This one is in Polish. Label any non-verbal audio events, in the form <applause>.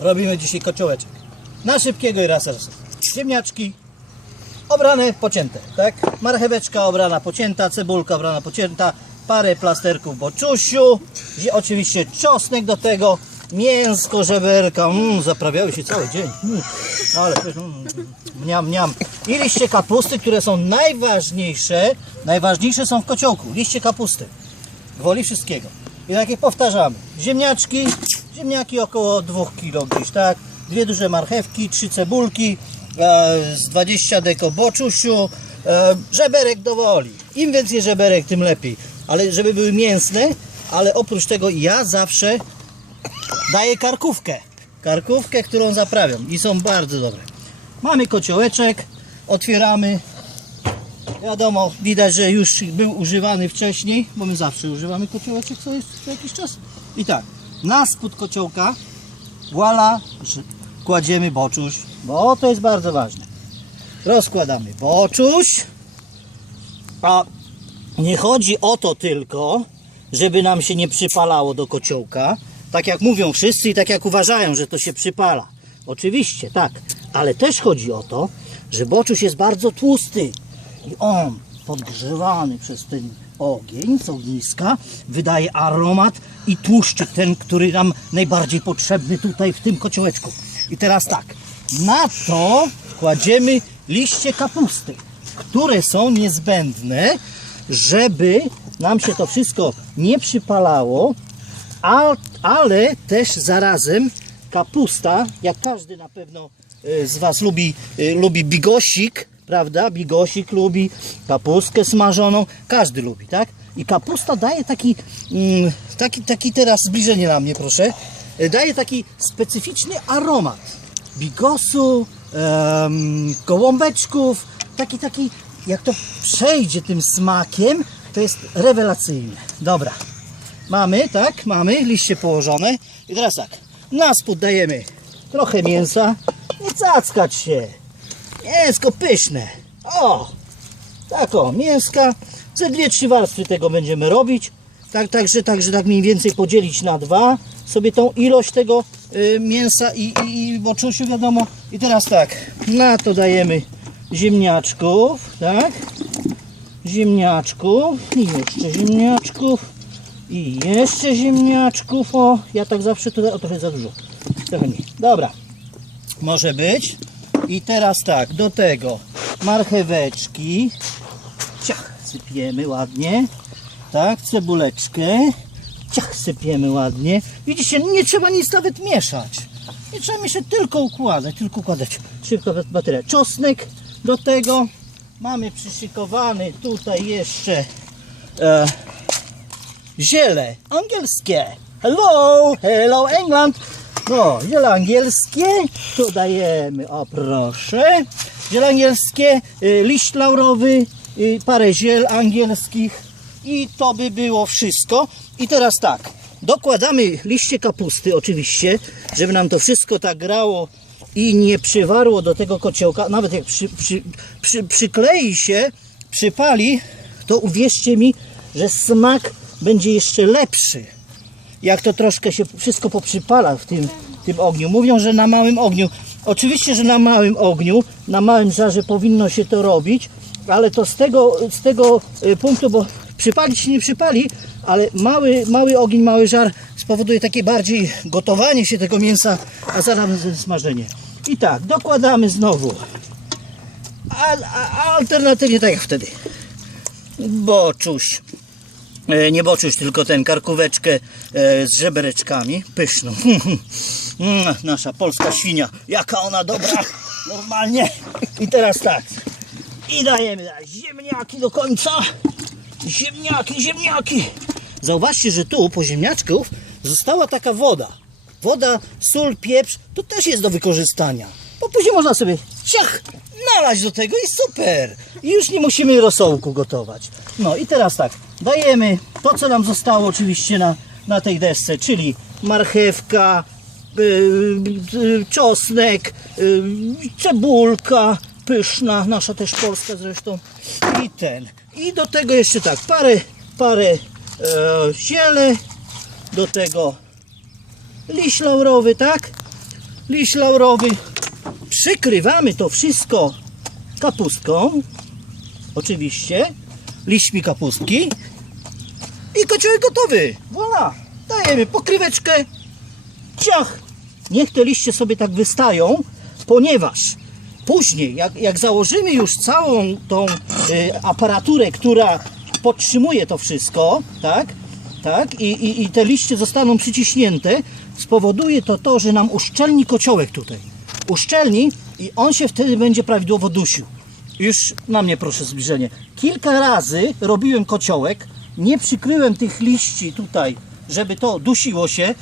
Robimy dzisiaj kociołeczek. Na szybkiego i raz raz. Ziemniaczki obrane, pocięte, tak? Marcheweczka obrana, pocięta, cebulka obrana, pocięta, parę plasterków boczusiu, oczywiście czosnek do tego, mięsko, żeberka, mm, zaprawiały się cały dzień. Mm, ale mm, mniam, mniam. I liście kapusty, które są najważniejsze, najważniejsze są w kociołku, liście kapusty gwoli wszystkiego. I tak jak powtarzamy, ziemniaczki, ziemniaki około 2 kg gdzieś, tak? Dwie duże marchewki, trzy cebulki, e, z 20 deko boczusiu, e, żeberek do woli. Im więcej żeberek, tym lepiej. Ale żeby były mięsne, ale oprócz tego ja zawsze daję karkówkę. Karkówkę, którą zaprawiam i są bardzo dobre. Mamy kociołeczek, otwieramy, Wiadomo, widać, że już był używany wcześniej, bo my zawsze używamy kociołeczek co, jest, co jakiś czas. I tak, na spód kociołka, voila, kładziemy boczuś, bo to jest bardzo ważne. Rozkładamy boczuś, a nie chodzi o to tylko, żeby nam się nie przypalało do kociołka, tak jak mówią wszyscy i tak jak uważają, że to się przypala. Oczywiście, tak, ale też chodzi o to, że boczuś jest bardzo tłusty i on podgrzewany przez ten ogień z ogniska wydaje aromat i tłuszczyk, ten, który nam najbardziej potrzebny tutaj w tym kociołeczku. I teraz tak, na to kładziemy liście kapusty, które są niezbędne, żeby nam się to wszystko nie przypalało, ale też zarazem kapusta, jak każdy na pewno z Was lubi, e, lubi bigosik, prawda? Bigosik lubi, kapustkę smażoną, każdy lubi, tak? I kapusta daje taki, mm, taki, taki teraz zbliżenie na mnie proszę, E, daje taki specyficzny aromat. Bigosu, em, gołąbeczków, taki, taki, jak to przejdzie tym smakiem, to jest rewelacyjne. Dobra, mamy, tak, mamy liście położone. I teraz tak, na spód dajemy trochę mięsa, nie cackać się, mięsko pyszne, o, tak o, mięska, ze dwie, trzy warstwy tego będziemy robić, tak, także, także tak mniej więcej podzielić na dwa, sobie tą ilość tego y, mięsa i, i, i boczusiu wiadomo, i teraz tak, na to dajemy ziemniaczków, tak, ziemniaczków i jeszcze ziemniaczków i jeszcze ziemniaczków. O, ja tak zawsze tutaj, o trochę za dużo. Trochę mniej. Dobra, może być. I teraz tak, do tego marcheweczki. Ciach, sypiemy ładnie. Tak, cebuleczkę. Ciach, sypiemy ładnie. Widzicie, nie trzeba nic nawet mieszać. Nie trzeba mieszać, tylko układać, tylko układać. Szybko bateria. Czosnek do tego. Mamy przyszykowany tutaj jeszcze e, ziele angielskie. Hello, hello England. No, ziele angielskie, tu dajemy, o proszę, ziele angielskie, y, liść laurowy, y, parę ziel angielskich i to by było wszystko. I teraz tak, dokładamy liście kapusty oczywiście, żeby nam to wszystko tak grało i nie przywarło do tego kociołka, nawet jak przy, przy, przy, przyklei się, przypali, to uwierzcie mi, że smak będzie jeszcze lepszy jak to troszkę się wszystko poprzypala w tym, tym ogniu. Mówią, że na małym ogniu. Oczywiście, że na małym ogniu, na małym żarze powinno się to robić, ale to z tego, z tego y, punktu, bo przypalić się nie przypali, ale mały, mały ogień, mały żar spowoduje takie bardziej gotowanie się tego mięsa, a zarazem smażenie. I tak, dokładamy znowu. A, a alternatywnie tak jak wtedy. Boczuś. E, nie boczuś, tylko ten karkóweczkę e, z żebereczkami, pyszną. <laughs> Mm, Nasza polska świnia, jaka ona dobra, normalnie. I teraz tak, i dajemy dalej ziemniaki do końca. Ziemniaki, ziemniaki. Zauważcie, że tu po ziemniaczków została taka woda. Woda, sól, pieprz, to też jest do wykorzystania. Bo później można sobie ciach, nalać do tego i super. I już nie musimy rosołku gotować. No i teraz tak, dajemy to, co nam zostało oczywiście na, na tej desce, czyli marchewka, y, y, czosnek, y, cebulka pyszna, nasza też polska zresztą i ten. I do tego jeszcze tak, parę, parę e, ziele, do tego liść laurowy, tak? liść laurowy. Przykrywamy to wszystko kapustką. Oczywiście. Liśćmi kapustki. I kociołek gotowy. Voilà. Dajemy pokryweczkę. Ciach. Niech te liście sobie tak wystają, ponieważ później, jak, jak założymy już całą tą y, aparaturę, która podtrzymuje to wszystko, tak, tak, i, i, i te liście zostaną przyciśnięte, spowoduje to to, że nam uszczelni kociołek tutaj. Uszczelni i on się wtedy będzie prawidłowo dusił. Już na mnie proszę zbliżenie. Kilka razy robiłem kociołek, nie przykryłem tych liści tutaj, żeby to dusiło się.